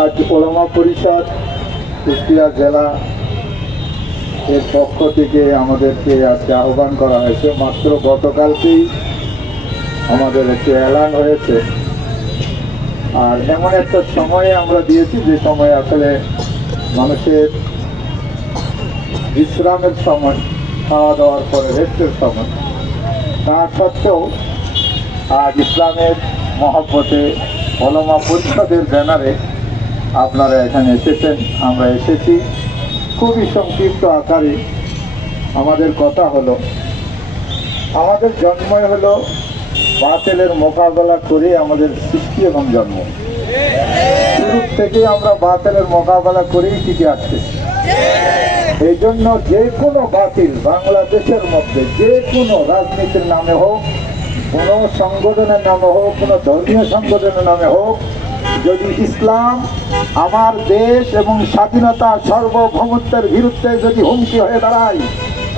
আজ ওলামা পরিষদ কুষ্টিয়া জেলা এর পক্ষ থেকে আমাদেরকে আজকে আহ্বান করা হয়েছে। মাত্র গতকালকেই আমাদের একটি এলান হয়েছে, আর এমন একটা সময়ে আমরা দিয়েছি যে সময় আসলে মানুষের বিশ্রামের সময়, খাওয়া দাওয়ার পরে রেস্টের সময়। তা সত্ত্বেও আজ ইসলামের মহব্বতে ওলামা পরিষদের ব্যানারে আপনারা এখানে এসেছেন, আমরা এসেছি। খুবই সংক্ষিপ্ত আকারে আমাদের কথা হলো, আমাদের জন্মই হলো বাতিলের মোকাবেলা করে আমাদের সৃষ্টি এবং জন্ম। শুরু থেকে আমরা বাতিলের মোকাবেলা করেই টিকে আসছি। এই জন্য যে কোনো বাতিল বাংলাদেশের মধ্যে যে কোনো রাজনীতির নামে হোক, কোনো সংগঠনের নামে হোক, কোনো ধর্মীয় সংগঠনের নামে হোক, যদি ইসলাম আমার দেশ এবং স্বাধীনতা সার্বভৌমত্বের বিরুদ্ধে যদি হুমকি হয়ে দাঁড়ায়,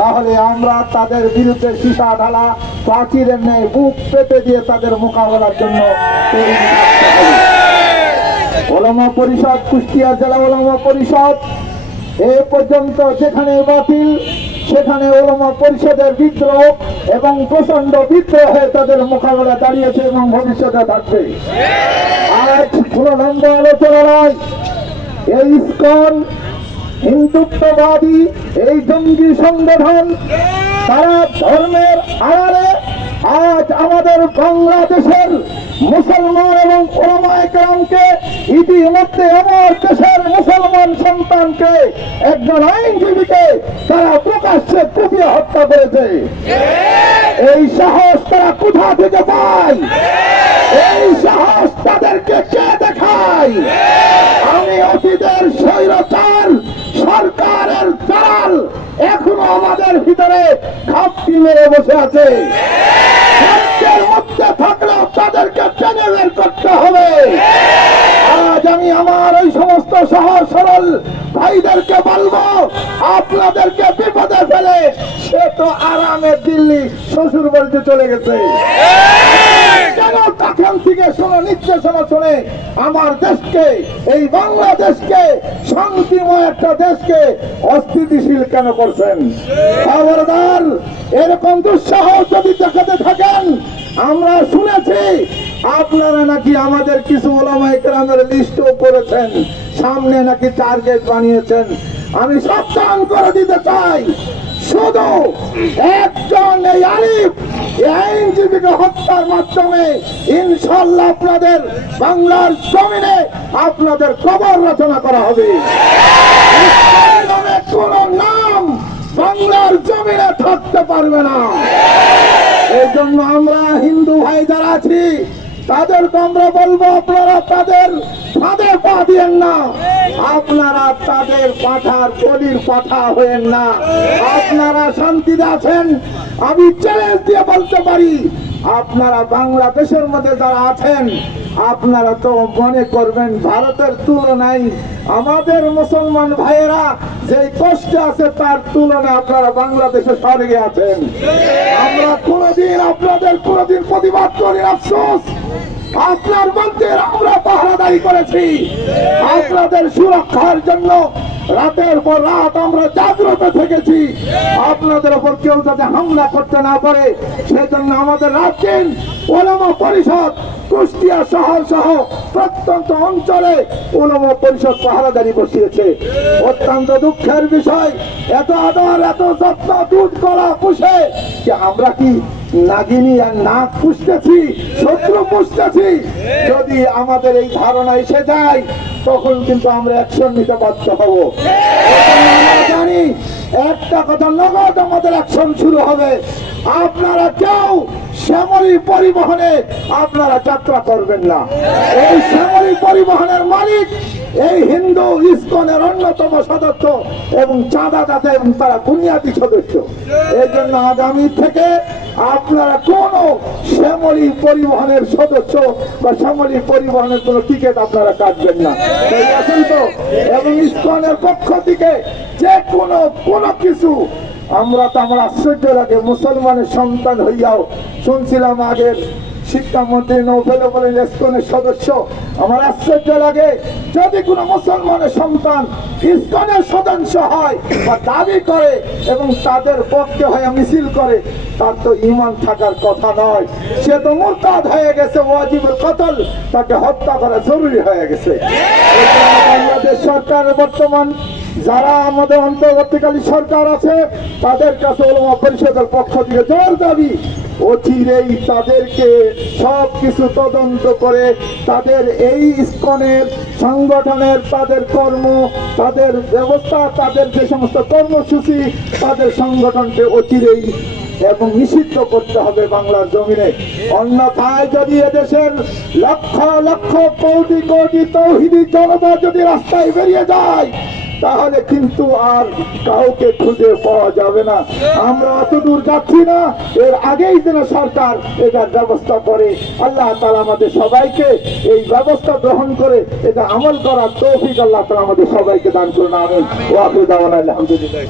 তাহলে আমরা তাদের বিরুদ্ধে সীসা ঢালা প্রাচীরের ন্যায় বুক পেতে দিয়ে তাদের মোকাবেলার জন্য তৈরি থাকতে হবে। ওলামা পরিষদ, কুষ্টিয়া জেলা ওলামা পরিষদ এ পর্যন্ত যেখানে বাতিল সেখানে ওলামা পরিষদের বিদ্রোহ এবং প্রচন্ড বিদ্রোহে তাদের মোকাবেলা দাঁড়িয়েছে এবং ভবিষ্যতে থাকবে। আজ কোন লম্বা আলোচনা নয়, এই ইসকন হিন্দুত্ববাদী এই জঙ্গি সংগঠন তারা ধর্মের আড়ালে আজ আমাদের বাংলাদেশের মুসলমান এবং ওলামায়ে কেরামকে, ইতিমধ্যে আমার দেশের মুসলমান সন্তানকে, একজন আইনজীবীকে তারা প্রকাশ্যে কুপিয়ে হত্যা করেছে। এই সাহস তারা কোথা থেকে পায়? এই সাহস তাদেরকে কে দেখায়? আমি অতীতের স্বৈরাচার সরকারের দালাল এখনো আমাদের ভিতরে ঘাপটি মেরে বসে আছে। মধ্যে থাকলেও তাদেরকে টেনে বের করতে হবে। আজ আমি আমার ওই সমস্ত সহজ সরল ভাইদেরকে বলবো, আপনাদেরকে বিপদে ফেলে সে তো আরামে দিল্লি শ্বশুর বাড়িতে চলে গেছে। কেন তখন থেকে শোনো নির্দেশনা শুনে আমার দেশকে, এই বাংলাদেশকে, শান্তিময় একটা দেশকে অস্থিতিশীল কেন করছেন? খবরদার, এরকম দুঃসাহস যদি দেখাতে থাকেন। আমরা শুনেছি আপনারা নাকি আমাদের কিছু ওলামায়ে কেরামের লিস্টও করেছেন, সামনে নাকি টার্গেট বানিয়েছেন। আমি সাবধান করে দিতে চাই, শুধু একজন এই আলিফ আইনজীবীকে হত্যার মাধ্যমে ইনশাল্লাহ আপনাদের বাংলার জমিনে আপনাদের কবর রচনা করা হবে। কোন নাম বাংলার জমিনে থাকতে পারবে না। এই জন্য আমরা হিন্দু ভাই যারা আছি তাদেরকে আমরা বলবো, আপনারা তাদের ফাঁদে পা দিয়েন না, আপনারা তাদের পাঠার বলির পাঠা হয়েন না। আপনারা শান্তিতে আছেন, আমি চ্যালেঞ্জ দিয়ে বলতে পারি, আপনারা বাংলাদেশের মধ্যে যারা আছেন আপনারা তো মনে করবেন ভারতের তুলনায় আমাদের মুসলমান ভাইয়েরা যে কষ্টে আছে তার তুলনায় আপনারা বাংলাদেশে স্বর্গে আছেন। আমরা কোনদিন আপনাদের কোনদিন প্রতিবাদ করি, আফসোস আপনার মধ্যে আমরা পাহারাদারি করেছি। আপনাদের সুরক্ষার জন্য রাতের পর রাত আমরা জাগ্রত থেকেছি, আপনাদের উপর কেউ যাতে হামলা করতে না পারে সেজন্য আমাদের রাজ্যের ওলামা পরিষদ কুষ্টিয়া শহর সহ প্রত্যন্ত অঞ্চলে ওলামা পরিষদ পাহারাদারি বসিয়েছে। অত্যন্ত দুঃখের বিষয়, এত আদর এত যত্ন দুধ কলা পুষে যে আমরা কি নাগিনী আর নাক পুষতেছি, শত্রু পুষতেছি? যদি আমাদের এই ধারণা এসে যায় তখন কিন্তু আমরা অ্যাকশন নিতে বাধ্য হব। জানি একটা কথা, নগদ আমাদের অ্যাকশন শুরু হবে। আপনারা কেউ শ্যামলী পরিবহনে আপনারা যাত্রা করবেন না। এই শ্যামলী পরিবহনের মালিক এই হিন্দু ইসকনের অন্যতম সদস্য এবং চাঁদাদাতা এবং তারা বুনিয়াদী সদস্য। এই জন্য আগামী থেকে আপনারা কোন শ্যামলী পরিবহনের সদস্য বা শ্যামলী পরিবহনের কোন টিকিট আপনারা কাটবেন না। এবং ইসকনের পক্ষ থেকে যে কোনো কিছু আমরা তো আমার আশ্চর্য লাগে, মুসলমানের সন্তান হইয়াও শুনছিলাম আগের শিক্ষামন্ত্রী নৌফেলে বলেন ইসকনের সদস্য। আমার আশ্চর্য লাগে, যদি কোনো মুসলমানের সন্তান ইসকনের সদস্য হয় বা দাবি করে এবং তাদের পক্ষে হয়ে মিছিল করে, তার তো ঈমান থাকার কথা নয়। সে তো মুরতাদ হয়ে গেছে, ওয়াজিবুল কতল, তাকে হত্যা করা জরুরি হয়ে গেছে। বাংলাদেশ সরকারের বর্তমান যারা আমাদের অন্তর্বর্তীকালীন সরকার আছে, তাদের কাছে উলামা পরিষদের পক্ষ থেকে জোর দাবি, অচিরেই তাদেরকে সবকিছু তদন্ত করে তাদের এই ইসকনের সংগঠনের তাদের কর্ম, তাদের ব্যবস্থা, তাদের যে সমস্ত কর্মসূচি, তাদের সংগঠনকে অচিরেই এবং নিষিদ্ধ করতে হবে বাংলার জমিনে। অন্যথায় যদি এদেশের লক্ষ লক্ষ কোটি কোটি তৌহিদি জনতা যদি রাস্তায় বেরিয়ে যায়, তাহলে কিন্তু আর কাউকে খুঁজে পাওয়া যাবে না। আমরা অত দূর যাচ্ছি না, এর আগেই যেন সরকার এটার ব্যবস্থা করে। আল্লাহ তাআলা আমাদের সবাইকে এই ব্যবস্থা গ্রহণ করে এটা আমল করার তৌফিক আল্লাহ তাআলা আমাদের সবাইকে দান করুন। আমিন। ওয়া আখিরু দাওয়ানা আলহামদুলিল্লাহ।